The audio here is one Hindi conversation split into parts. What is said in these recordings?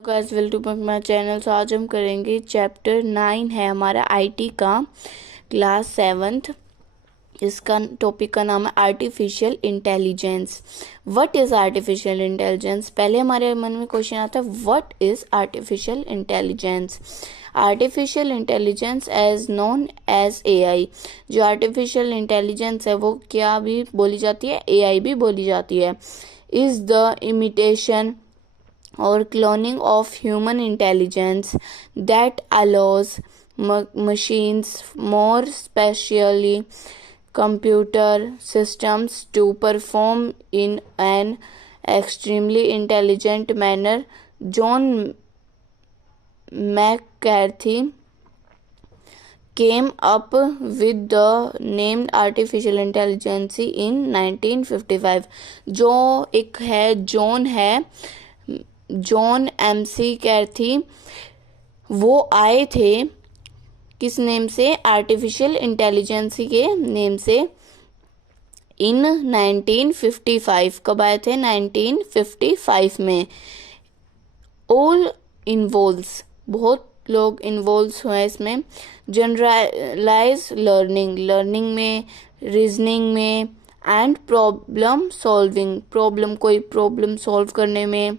Guys welcome to my channel. तो आज हम करेंगे चैप्टर 9 है हमारा आईटी का, क्लास 7th। इसका टॉपिक का नाम है artificial intelligence. What is artificial intelligence? पहले हमारे मन में क्वेश्चन आता है what is artificial intelligence. Artificial intelligence as known as AI. जो आर्टिफिशियल इंटेलिजेंस है वो क्या भी बोली जाती है? एआई भी बोली जाती है। Is the imitation or cloning of human intelligence that allows machines, more specially computer systems, to perform in an extremely intelligent manner. John McCarthy came up with the name artificial intelligence in 1955. जो एक है जॉन एमसी कैर्थी, वो आए थे किस नेम से? आर्टिफिशियल इंटेलिजेंस के नेम से इन 1955। कब आए थे? 1955 में। ऑल इन्वॉल्व्स, बहुत लोग इन्वॉल्व हुए इसमें। जनरलाइज लर्निंग में, रीजनिंग में, एंड प्रॉब्लम सॉल्विंग, कोई प्रॉब्लम सॉल्व करने में,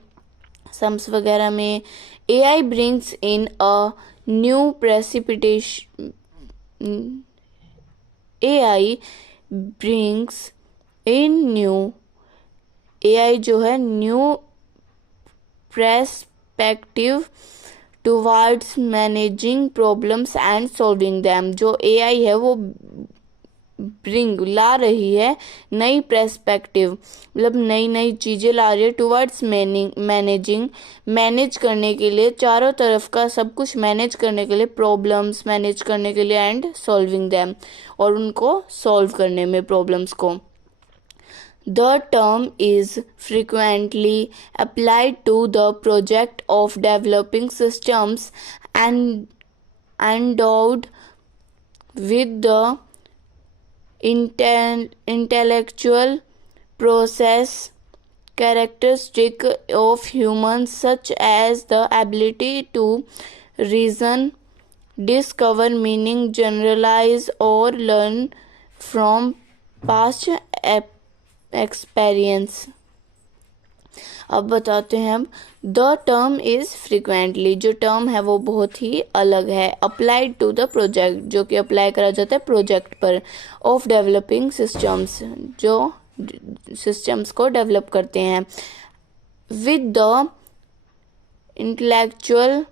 सम्स वगैरह में। AI brings in a new precipitation. AI brings in new, AI जो है new perspective towards managing problems and solving them। जो AI है वो ब्रिंग ला रही है नई पर्सपेक्टिव, मतलब नई नई चीज़ें ला रही है टुवर्ड्स मैनेजिंग, मैनेज करने के लिए, चारों तरफ का सब कुछ मैनेज करने के लिए, प्रॉब्लम्स मैनेज करने के लिए, एंड सॉल्विंग दैम, और उनको सॉल्व करने में प्रॉब्लम्स को। The term is frequently applied to the project of developing systems and endowed with the intellectual process characteristic of humans, such as the ability to reason, discover meaning, generalize, or learn from past experience। अब बताते हैं हम। द टर्म इज़ फ्रिक्वेंटली, जो टर्म है वो बहुत ही अलग है। अप्लाइड टू द प्रोजेक्ट, जो कि अप्लाई करा जाता है प्रोजेक्ट पर। ऑफ डेवलपिंग सिस्टम्स, जो सिस्टम्स को डेवलप करते हैं। विद द इंटेलेक्चुअल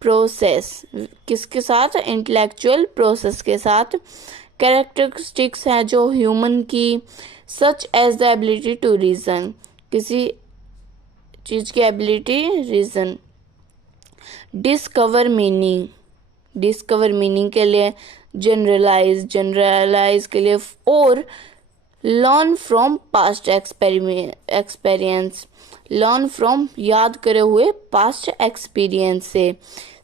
प्रोसेस, किसके साथ? इंटेलेक्चुअल प्रोसेस के साथ। कैरेक्टरिस्टिक्स हैं जो ह्यूमन की, such as the ability to reason, किसी चीज़ की एबिलिटी रीजन। डिस्कवर मीनिंग के लिए। जनरलाइज के लिए। और learn from past experience, learn from याद करे हुए पास्ट एक्सपीरियंस से।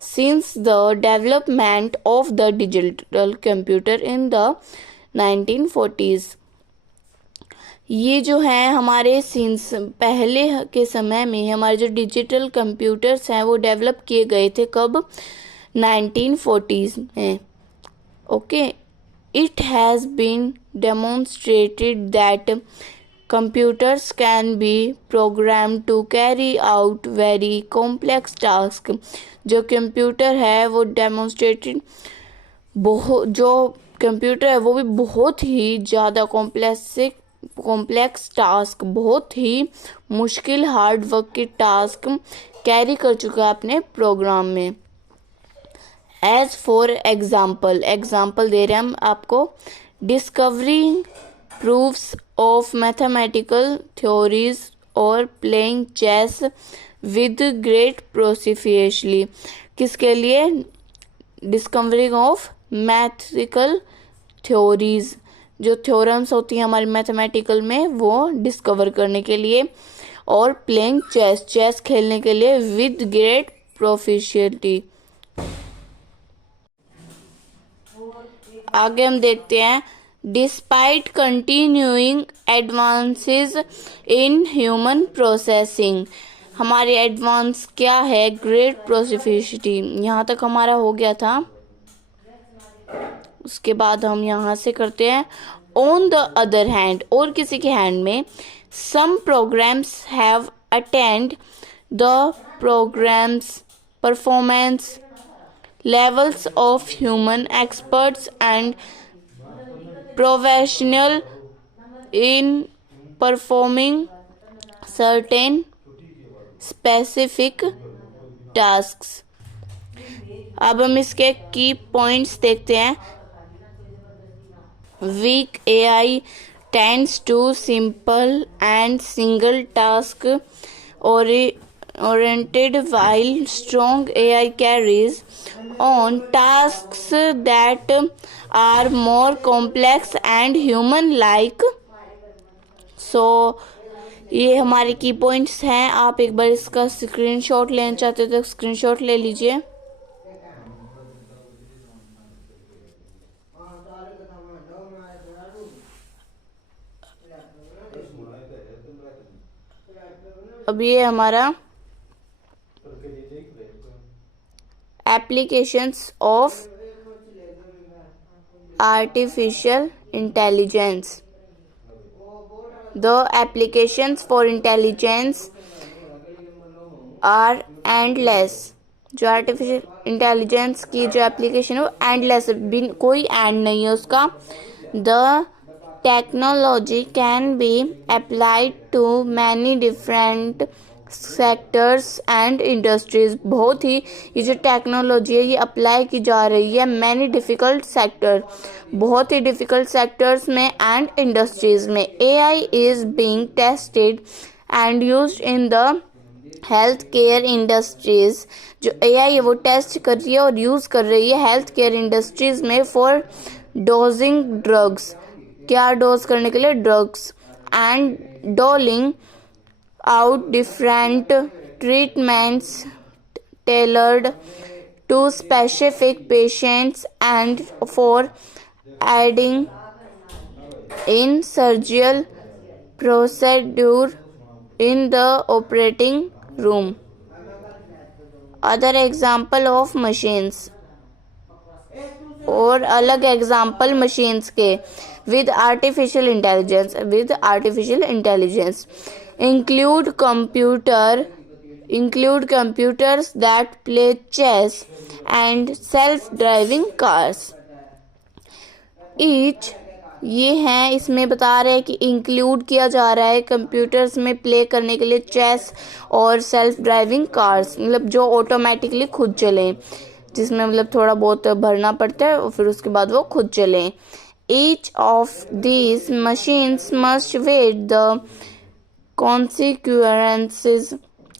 Since the development of the digital computer in the 1940s, ये जो है हमारे सिंस पहले के समय में हमारे जो डिजिटल कंप्यूटर्स हैं वो डेवलप किए गए थे। कब? 1940s में। Okay. It has been demonstrated that computers can be program to carry out very complex task. जो कंप्यूटर है वो डेमोन्स्ट्रेटेड, जो कंप्यूटर है वो भी बहुत ही ज़्यादा कॉम्प्लेक्स टास्क, बहुत ही मुश्किल हार्ड वर्क के टास्क कैरी कर चुका है अपने प्रोग्राम में। एज फॉर एग्जाम्पल दे रहे हैं हम आपको। Discovering proofs of mathematical theories और playing chess with great proficiency. किसके लिए? डिस्कवरिंग ऑफ मैथमेटिकल थ्योरीज, जो थ्योरम्स होती हैं हमारी मैथमेटिकल में, वो डिस्कवर करने के लिए। और प्लेइंग चेस खेलने के लिए विद ग्रेट प्रोफिशिएंसी। आगे हम देखते हैं। Despite continuing advances in human processing, हमारे एडवांस क्या है, ग्रेट प्रोफिशिएंसी। यहाँ तक हमारा हो गया था। उसके बाद हम यहाँ से करते हैं ऑन द अदर हैंड, और किसी के हैंड में some programs have attend the programs performance levels of human experts and professional in performing certain specific tasks। अब हम इसके की पॉइंट्स देखते हैं। Weak AI tends to simple and single task oriented, while strong AI carries on tasks that are more complex and human like। सो ये हमारे की पॉइंट्स हैं। आप एक बार इसका स्क्रीनशॉट लेना चाहते हो तो स्क्रीनशॉट ले लीजिए। अब ये हमारा applications of artificial intelligence। The applications for intelligence are endless। जो आर्टिफिशियल इंटेलिजेंस की जो एप्लीकेशन है वो एंडलेस, बिन कोई एंड नहीं है उसका। The technology can be applied to many different sectors and industries. बहुत ही ये जो टेक्नोलॉजी है ये अप्लाई की जा रही है मैनी डिफिकल्ट सेक्टर, बहुत ही डिफिकल्ट सेक्टर्स में एंड इंडस्ट्रीज में। AI is being tested and used in the health care industries. जो AI है वो टेस्ट कर रही है और यूज कर रही है हेल्थ केयर इंडस्ट्रीज में फॉर डोजिंग ड्रग्स। क्या डोज करने के लिए, drugs, and doling out different treatments tailored to specific patients, and for adding in surgical procedure in the operating room। Other example of machines, और अलग एग्जाम्पल मशीन्स के with artificial intelligence include computers that play chess and self-driving cars। each ये हैं, इसमें बता रहे हैं कि इंक्लूड किया जा रहा है कंप्यूटर्स में प्ले करने के लिए चेस और सेल्फ ड्राइविंग कार्स, मतलब जो ऑटोमेटिकली खुद चलें, जिसमें मतलब थोड़ा बहुत भरना पड़ता है और फिर उसके बाद वो खुद चलें। Each of these machines must weigh the consequences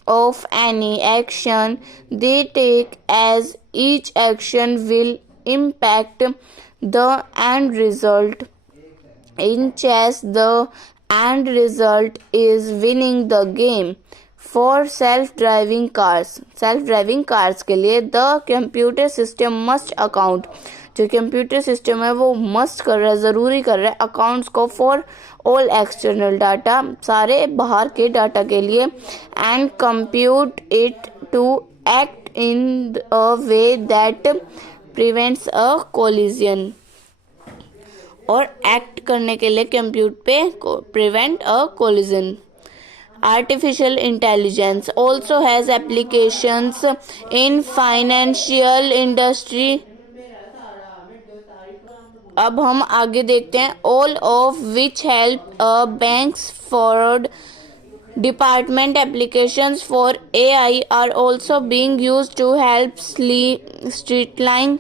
of any action they take, as each action will impact the end result। In chess, the end result is winning the game। For self-driving cars के लिए the computer system must account, जो कंप्यूटर सिस्टम है वो मस्ट कर रहा है, ज़रूरी कर रहा है अकाउंट्स को फॉर ऑल एक्सटर्नल डाटा, सारे बाहर के डाटा के लिए, and compute it to act in a way that prevents a collision. और एक्ट करने के लिए कंप्यूट पे prevent a collision. Artificial intelligence also has applications in financial industry। अब हम आगे देखते हैं। all of which help a bank's fraud department। applications for AI are also being used to help streamline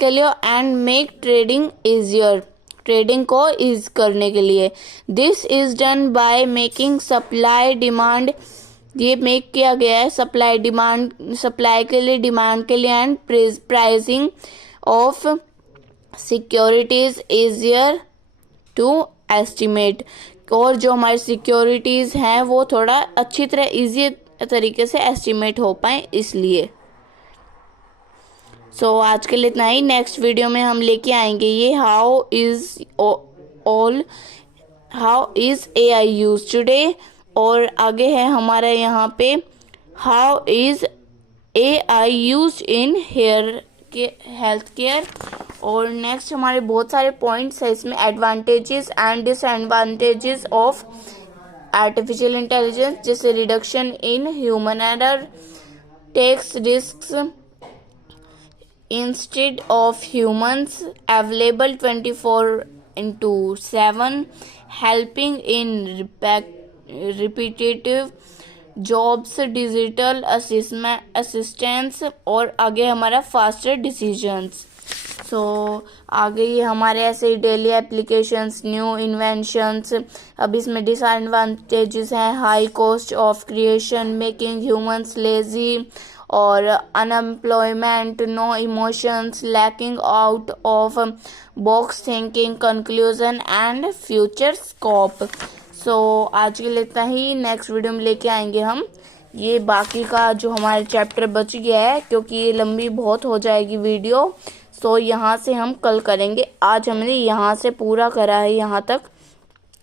के लिए and make trading easier, trading को ईज करने के लिए। This is done by making supply demand, ये मेक किया गया है सप्लाई के लिए, डिमांड के लिए, and pricing of securities easier to estimate. और जो हमारी सिक्योरिटीज हैं वो थोड़ा अच्छी तरह इजी तरीके से एस्टिमेट हो पाए इसलिए। सो आज के लिए इतना ही। नेक्स्ट वीडियो में हम लेके आएंगे ये how is AI use today और आगे है हमारा यहाँ पे how is AI use in health care. और नेक्स्ट हमारे बहुत सारे पॉइंट्स है इसमें, advantages and disadvantages of artificial intelligence, जैसे reduction in human error, takes risks instead of humans, available 24/7, helping in repetitive jobs, digital assistance, और आगे हमारा फास्टर डिसीजंस। सो आगे ये हमारे ऐसे डेली एप्लीकेशंस, न्यू इन्वेंशंस। अब इसमें डिसएडवांटेजेस हैं, high cost of creation, making humans lazy, और unemployment, no emotions, lacking out of box thinking, conclusion and future scope. So आज के लिए इतना ही। नेक्स्ट वीडियो में लेके आएंगे हम ये बाकी का जो हमारे चैप्टर बच गया है, क्योंकि ये लंबी बहुत हो जाएगी वीडियो। सो यहाँ से हम कल करेंगे। आज हमने यहाँ से पूरा करा है यहाँ तक।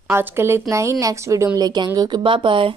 आज के लिए इतना ही, नेक्स्ट वीडियो में लेके आएंगे। Okay, bye bye.